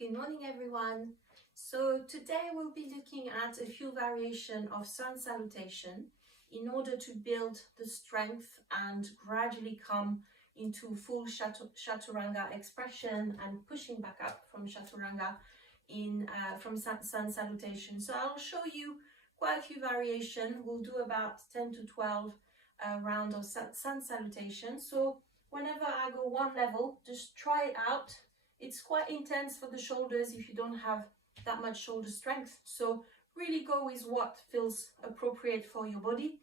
Good morning everyone. So today we'll be looking at a few variations of sun salutation in order to build the strength and gradually come into full Chaturanga expression and pushing back up from Chaturanga from sun salutation. So I'll show you quite a few variations. We'll do about 10 to 12 rounds of sun salutation. So whenever I go one level, just try it out. It's quite intense for the shoulders if you don't have that much shoulder strength. So really go with what feels appropriate for your body.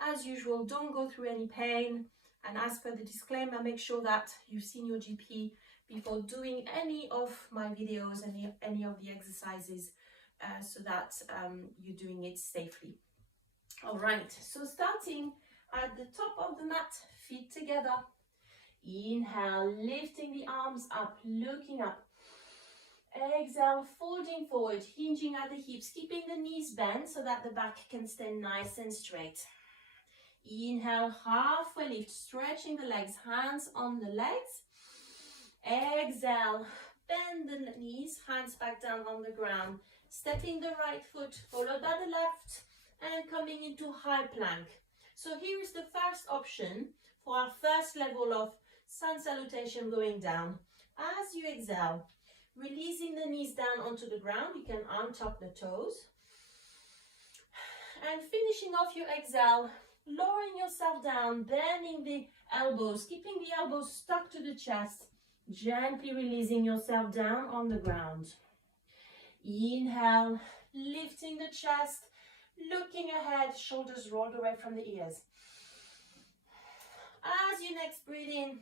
As usual, don't go through any pain. And as per the disclaimer, make sure that you've seen your GP before doing any of my videos, any of the exercises, so that you're doing it safely. All right, so starting at the top of the mat, feet together. Inhale, lifting the arms up, looking up. Exhale, folding forward, hinging at the hips, keeping the knees bent so that the back can stay nice and straight. Inhale, halfway lift, stretching the legs, hands on the legs. Exhale, bend the knees, hands back down on the ground. Stepping the right foot, followed by the left, and coming into high plank. So here is the first option for our first level of sun salutation going down. As you exhale, releasing the knees down onto the ground, you can untuck the toes. And finishing off your exhale, lowering yourself down, bending the elbows, keeping the elbows stuck to the chest, gently releasing yourself down on the ground. Inhale, lifting the chest, looking ahead, shoulders rolled away from the ears. As you next breathe in,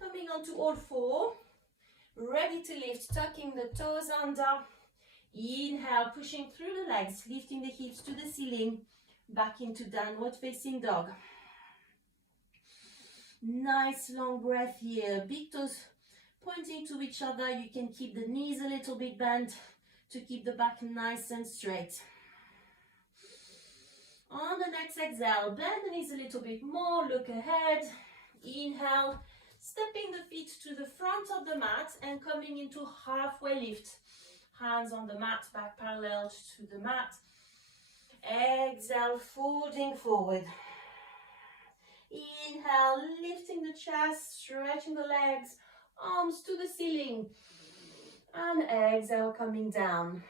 coming onto all four, ready to lift, tucking the toes under. Inhale, pushing through the legs, lifting the hips to the ceiling, back into downward facing dog. Nice long breath here, big toes pointing to each other. You can keep the knees a little bit bent to keep the back nice and straight. On the next exhale, bend the knees a little bit more, look ahead. Inhale, stepping the feet to the front of the mat and coming into halfway lift. Hands on the mat, back parallel to the mat. Exhale, folding forward. Inhale, lifting the chest, stretching the legs, arms to the ceiling. And exhale, coming down.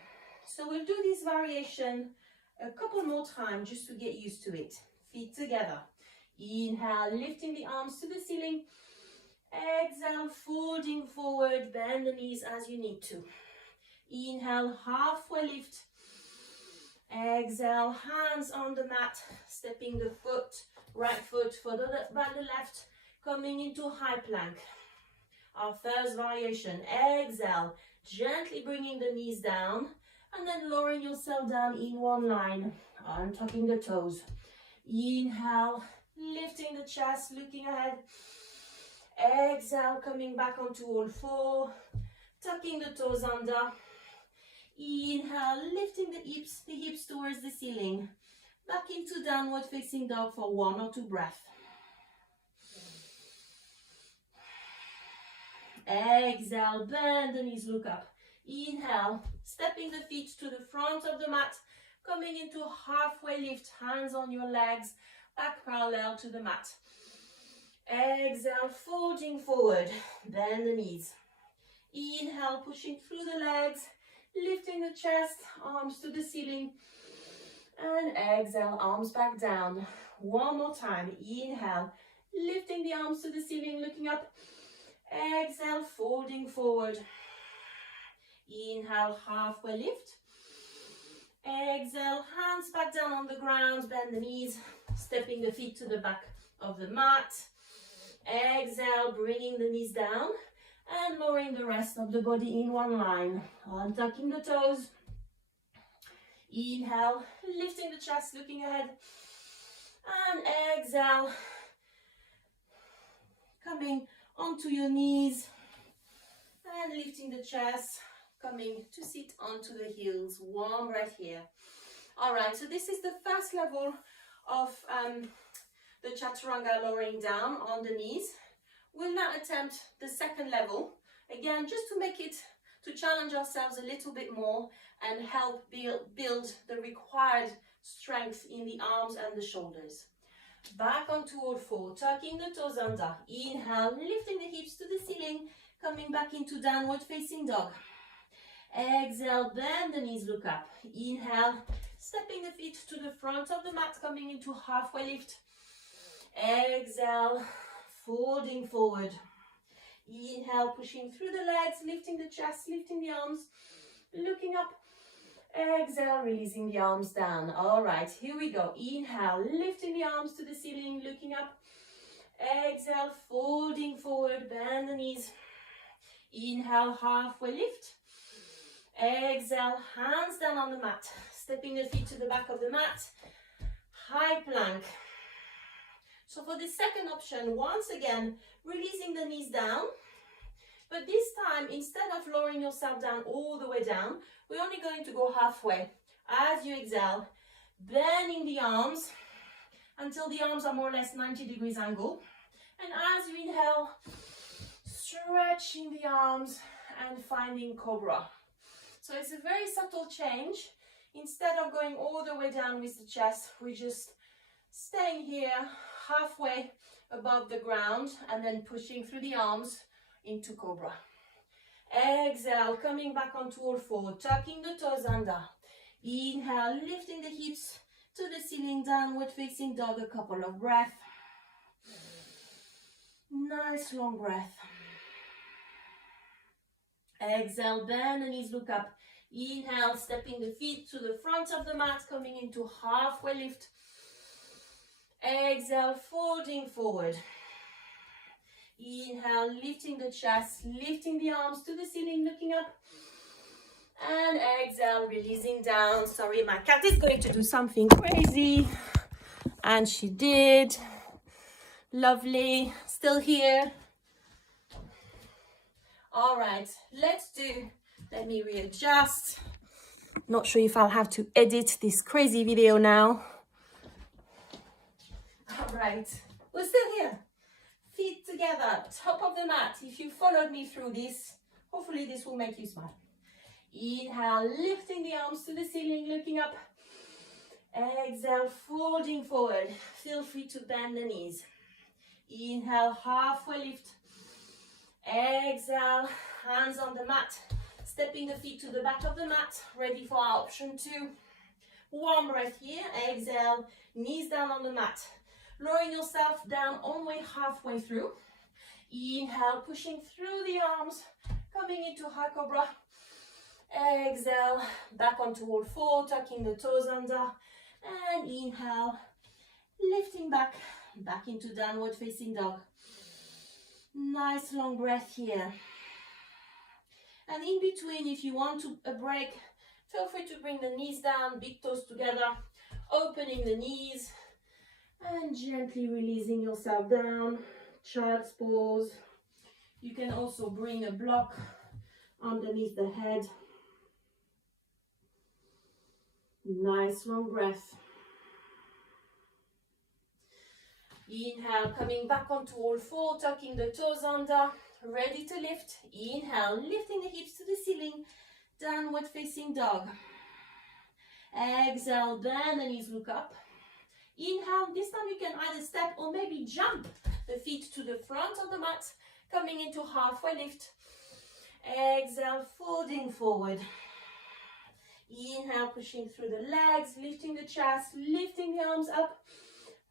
So we'll do this variation a couple more times just to get used to it. Feet together. Inhale, lifting the arms to the ceiling. Exhale, folding forward, bend the knees as you need to. Inhale, halfway lift. Exhale, hands on the mat, stepping the foot, right foot further by the left, coming into high plank. Our first variation. Exhale, gently bringing the knees down and then lowering yourself down in one line, untucking the toes. Inhale, lifting the chest, looking ahead. Exhale, coming back onto all four, tucking the toes under. Inhale, lifting the hips towards the ceiling. Back into downward facing dog for 1 or 2 breaths. Exhale, bend the knees, look up. Inhale, stepping the feet to the front of the mat, coming into halfway lift, hands on your legs, back parallel to the mat. Exhale, folding forward, bend the knees. Inhale, pushing through the legs, lifting the chest, arms to the ceiling. And exhale, arms back down. One more time. Inhale, lifting the arms to the ceiling, looking up. Exhale, folding forward. Inhale, halfway lift. Exhale, hands back down on the ground, bend the knees, stepping the feet to the back of the mat. Exhale, bringing the knees down and lowering the rest of the body in one line, untucking the toes. Inhale, lifting the chest, looking ahead. And exhale, coming onto your knees and lifting the chest, coming to sit onto the heels. One breath here. All right, so this is the first level of the Chaturanga, lowering down on the knees. We'll now attempt the second level, again, just to make it to challenge ourselves a little bit more and help build the required strength in the arms and the shoulders. Back onto all four, tucking the toes under. Inhale, lifting the hips to the ceiling, coming back into downward facing dog. Exhale, bend the knees, look up. Inhale, stepping the feet to the front of the mat, coming into halfway lift. Exhale, folding forward. Inhale, pushing through the legs, lifting the chest, lifting the arms, looking up. Exhale, releasing the arms down. All right, here we go. Inhale, lifting the arms to the ceiling, looking up. Exhale, folding forward, bend the knees. Inhale, halfway lift. Exhale, hands down on the mat, stepping the feet to the back of the mat. High plank. So for the second option, once again, releasing the knees down. But this time, instead of lowering yourself down all the way down, we're only going to go halfway. As you exhale, bending the arms until the arms are more or less 90 degrees angle. And as you inhale, stretching the arms and finding cobra. So it's a very subtle change. Instead of going all the way down with the chest, we're just staying here halfway above the ground and then pushing through the arms into cobra. Exhale, coming back onto all four, tucking the toes under. Inhale, lifting the hips to the ceiling, downward facing dog, a couple of breaths. Nice long breath. Exhale, bend the knees, look up. Inhale, stepping the feet to the front of the mat, coming into halfway lift. Exhale, folding forward. Inhale, lifting the chest, lifting the arms to the ceiling, looking up. And exhale, releasing down. Sorry, my cat is going to do something crazy. And she did. Lovely. Still here. All right, let me readjust. Not sure if I'll have to edit this crazy video now. All right, we're still here. Feet together, top of the mat. If you followed me through this, hopefully this will make you smile. Inhale, lifting the arms to the ceiling, looking up. Exhale, folding forward. Feel free to bend the knees. Inhale, halfway lift. Exhale, hands on the mat, stepping the feet to the back of the mat, ready for our option 2. One breath here. Exhale, knees down on the mat, lowering yourself down only halfway through. Inhale, pushing through the arms, coming into high cobra. Exhale, back onto all four, tucking the toes under, and inhale, lifting back into downward facing dog. Nice long breath here. And in between, if you want a break, feel free to bring the knees down, big toes together, opening the knees and gently releasing yourself down. Child's pose. You can also bring a block underneath the head. Nice long breath. Inhale, coming back onto all four, tucking the toes under, ready to lift. Inhale, lifting the hips to the ceiling, downward facing dog. Exhale, bend the knees, look up. Inhale, this time you can either step or maybe jump the feet to the front of the mat, coming into halfway lift. Exhale, folding forward. Inhale, pushing through the legs, lifting the chest, lifting the arms up.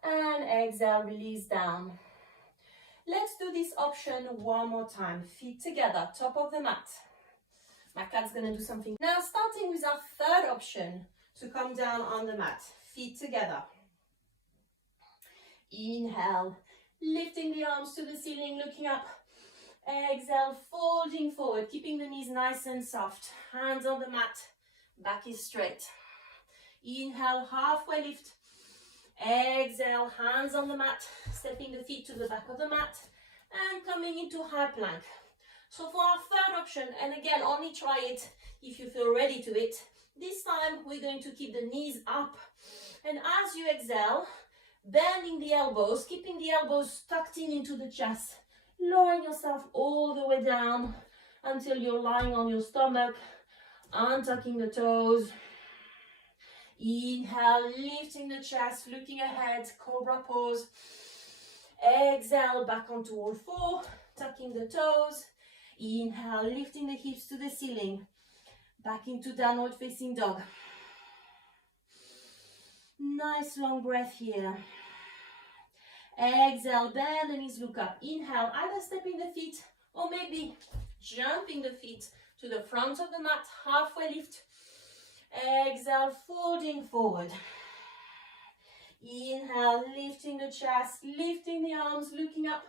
And exhale, release down. Let's do this option one more time. Feet together, top of the mat. My cat's gonna do something. Now, starting with our third option, to come down on the mat. Feet together. Inhale, lifting the arms to the ceiling, looking up. Exhale, folding forward, keeping the knees nice and soft. Hands on the mat, back is straight. Inhale, halfway lift. Exhale, hands on the mat, stepping the feet to the back of the mat and coming into high plank. So for our third option, and again, only try it if you feel ready to it. This time we're going to keep the knees up, and as you exhale, bending the elbows, keeping the elbows tucked in into the chest, lowering yourself all the way down, until you're lying on your stomach, untucking the toes. Inhale, lifting the chest, looking ahead, cobra pose. Exhale, back onto all four, tucking the toes. Inhale, lifting the hips to the ceiling. Back into downward facing dog. Nice long breath here. Exhale, bend the knees, look up. Inhale, either stepping the feet or maybe jumping the feet to the front of the mat, halfway lift. Exhale, folding forward. Inhale, lifting the chest, lifting the arms, looking up.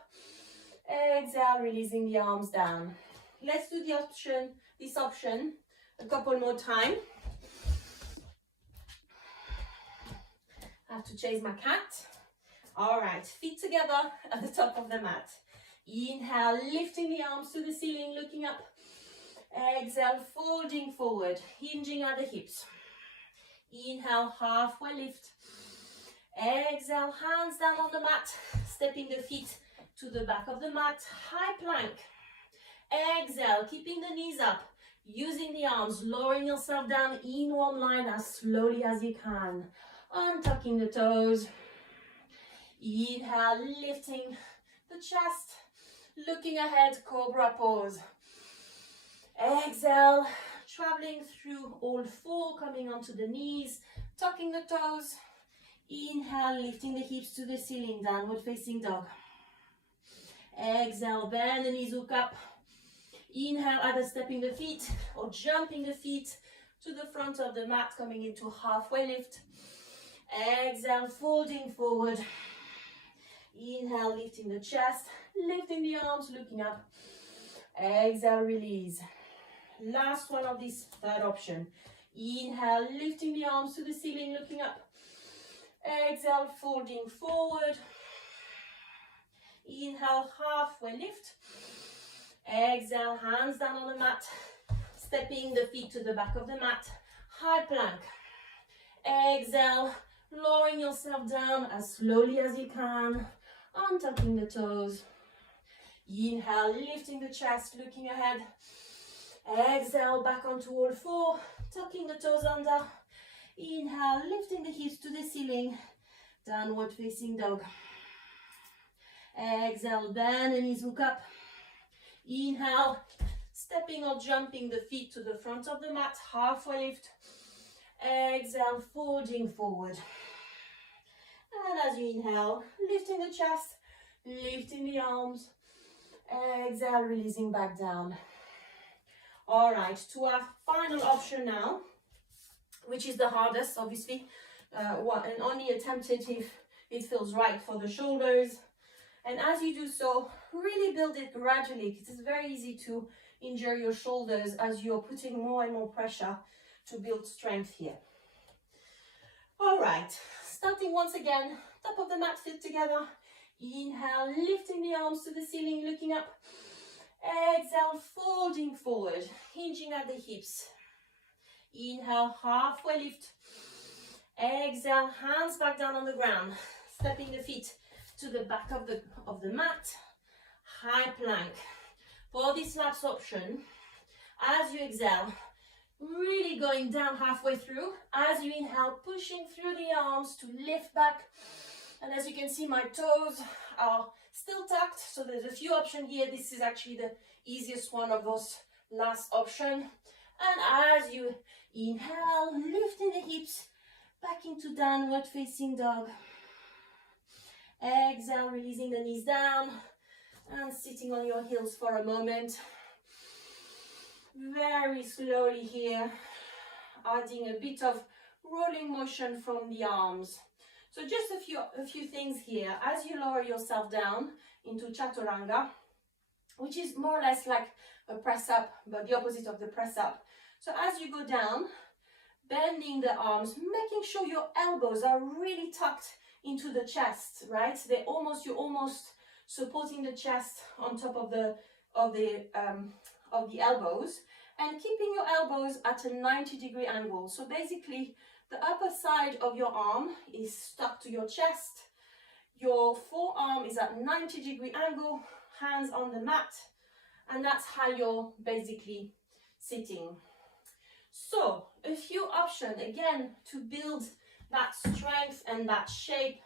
Exhale, releasing the arms down. Let's do this option a couple more times. I have to chase my cat. All right, feet together at the top of the mat. Inhale, lifting the arms to the ceiling, looking up. Exhale, folding forward, hinging at the hips. Inhale, halfway lift. Exhale, hands down on the mat, stepping the feet to the back of the mat, high plank. Exhale, keeping the knees up, using the arms, lowering yourself down in one line as slowly as you can. Untucking the toes. Inhale, lifting the chest, looking ahead, cobra pose. Exhale, traveling through all four, coming onto the knees, tucking the toes. Inhale, lifting the hips to the ceiling, downward facing dog. Exhale, bend the knees, hook up. Inhale, either stepping the feet or jumping the feet to the front of the mat, coming into halfway lift. Exhale, folding forward. Inhale, lifting the chest, lifting the arms, looking up. Exhale, release. Last one of this third option. Inhale, lifting the arms to the ceiling, looking up. Exhale, folding forward. Inhale, halfway lift. Exhale, hands down on the mat, stepping the feet to the back of the mat, high plank. Exhale, lowering yourself down as slowly as you can, untucking the toes. Inhale, lifting the chest, looking ahead. Exhale, back onto all four, tucking the toes under. Inhale, lifting the hips to the ceiling, downward facing dog. Exhale, bend the knees, hook up. Inhale, stepping or jumping the feet to the front of the mat, halfway lift. Exhale, folding forward. And as you inhale, lifting the chest, lifting the arms. Exhale, releasing back down. All right, to our final option now, which is the hardest, obviously, and only attempt it if it feels right for the shoulders. And as you do so, really build it gradually, because it's very easy to injure your shoulders as you're putting more and more pressure to build strength here. All right, starting once again, top of the mat, feet together. Inhale, lifting the arms to the ceiling, looking up. Exhale, folding forward, hinging at the hips. Inhale, halfway lift. Exhale, hands back down on the ground, stepping the feet to the back of the mat, high plank. For this last option, as you exhale, really going down halfway through. As you inhale, pushing through the arms to lift back. And as you can see, my toes are still tucked, so there's a few options here. This is actually the easiest one of those last options. And as you inhale, lifting the hips back into downward facing dog. Exhale, releasing the knees down and sitting on your heels for a moment. Very slowly here, adding a bit of rolling motion from the arms. So just a few things here. As you lower yourself down into Chaturanga, which is more or less like a press up, but the opposite of the press up. So as you go down, bending the arms, making sure your elbows are really tucked into the chest, right? You're almost supporting the chest on top of the elbows, and keeping your elbows at a 90-degree angle. So basically, the upper side of your arm is stuck to your chest. Your forearm is at 90-degree angle, hands on the mat, And that's how you're basically sitting. So a few options again to build that strength and that shape.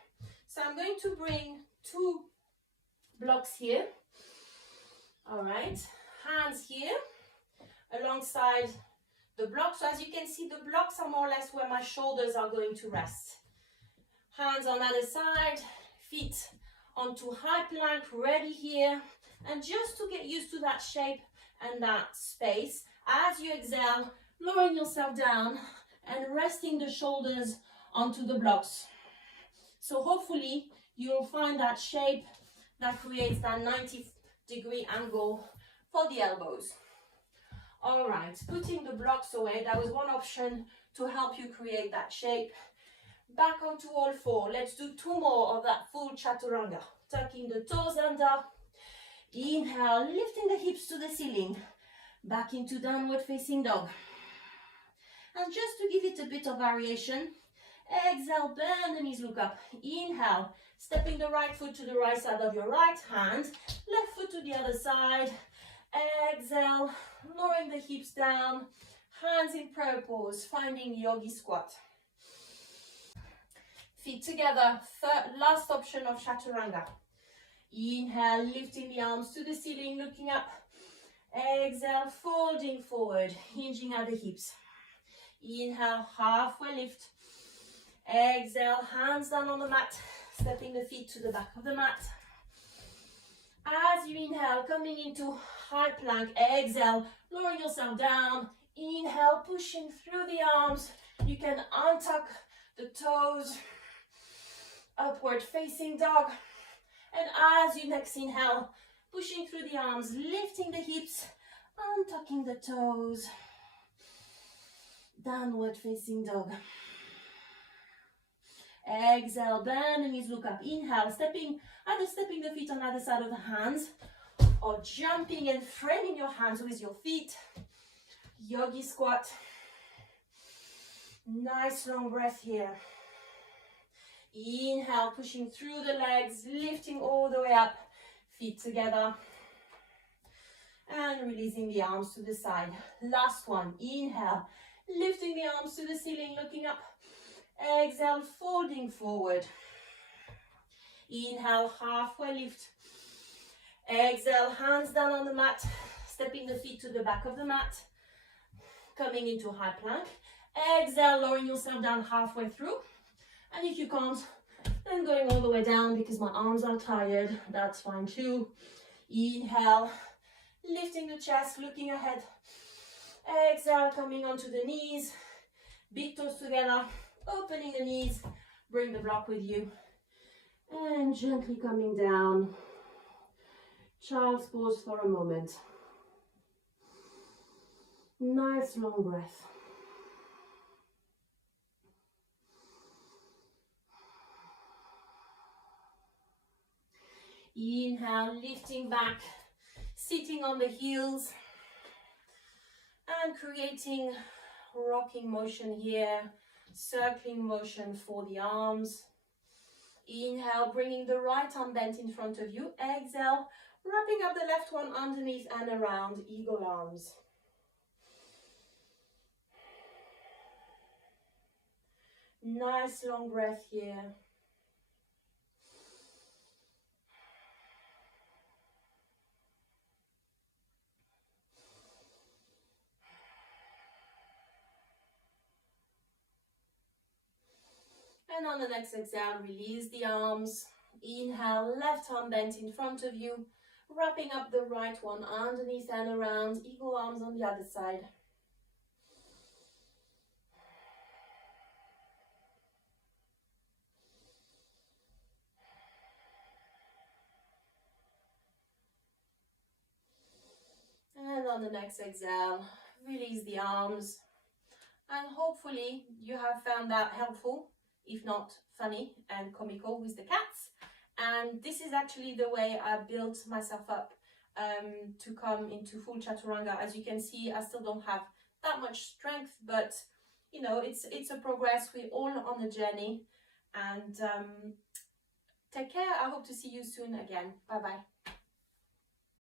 So I'm going to bring 2 blocks here. All right, hands here alongside the blocks. So as you can see, the blocks are more or less where my shoulders are going to rest. Hands on either side, feet onto high plank, ready here. And just to get used to that shape and that space, as you exhale, lowering yourself down and resting the shoulders onto the blocks. So hopefully you'll find that shape that creates that 90-degree angle for the elbows. All right, putting the blocks away, that was one option to help you create that shape. Back onto all 4. Let's do 2 more of that full Chaturanga. Tucking the toes under. Inhale, lifting the hips to the ceiling. Back into downward facing dog. And just to give it a bit of variation, exhale, bend the knees, look up. Inhale, stepping the right foot to the right side of your right hand. Left foot to the other side. Exhale, lowering the hips down. Hands in prayer pose, finding yogi squat. Feet together, last option of Chaturanga. Inhale, lifting the arms to the ceiling, looking up. Exhale, folding forward, hinging at the hips. Inhale, halfway lift. Exhale, hands down on the mat, stepping the feet to the back of the mat. As you inhale, coming into high plank. Exhale, lowering yourself down. Inhale, pushing through the arms. You can untuck the toes. Upward facing dog. And as you next inhale, pushing through the arms, lifting the hips, untucking the toes. Downward facing dog. Exhale, bend the knees, look up. Inhale, either stepping the feet on either side of the hands or jumping and framing your hands with your feet. Yogi squat. Nice long breath here. Inhale, pushing through the legs, lifting all the way up, feet together. And releasing the arms to the side. Last one, inhale, lifting the arms to the ceiling, looking up. Exhale, folding forward. Inhale, halfway lift. Exhale, hands down on the mat, stepping the feet to the back of the mat. Coming into high plank. Exhale, lowering yourself down halfway through. And if you can't, then going all the way down because my arms are tired, that's fine too. Inhale, lifting the chest, looking ahead. Exhale, coming onto the knees, big toes together, opening the knees, bring the block with you. And gently coming down. Child's pose for a moment. Nice long breath. Inhale, lifting back, sitting on the heels and creating rocking motion here, circling motion for the arms. Inhale, bringing the right arm bent in front of you. Exhale, wrapping up the left one underneath and around, eagle arms. Nice long breath here. And on the next exhale, release the arms. Inhale, left arm bent in front of you, wrapping up the right one underneath and around, eagle arms on the other side. And on the next exhale, release the arms. And hopefully you have found that helpful, if not funny and comical with the cats. And this is actually the way I built myself up to come into full Chaturanga. As you can see, I still don't have that much strength, but you know, it's a progress. We're all on a journey. And take care. I hope to see you soon again. Bye bye.